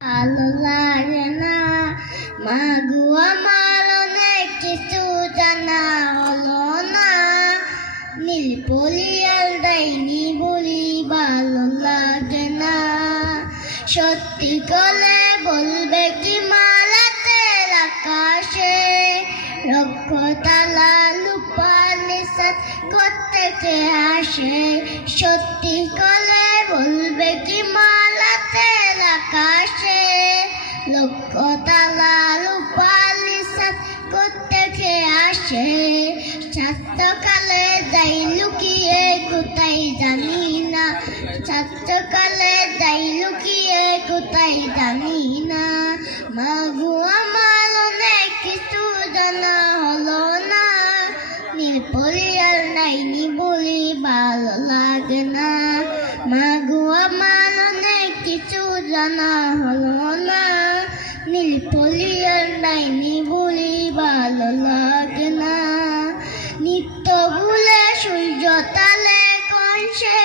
ভালো লাগে না মাগো আমার অনেক কিছু জানা হলো না নীল পলিয়াল ডাইনি বলি ভালো লাগে না সত্যি করে বলবে কি মালাতের আকাশে রক্ষতালা লুপালি সাত কোত্থেকে আসে সত্যি করে বলবে কি মালাতের আকাশে লক্ষতালা লুপালি সাত কোত্থেকে আসে ছাত্রকালে যাই লুকিয়ে কোথায় জানি না ছাত্রকালে যাই লুকিয়ে কোথায় জানি না মাগো আমার অনেক কিছু জানা হলো না নীল পরিয়াল ডাইনি বলি ভালো লাগে না মাগো আমার অনেক কিছু জানা হলো না নীল পরিয়াল ডাইনি বলি ভালো লাগে না নিত্য ভুলে সূর্য তালে কোন সে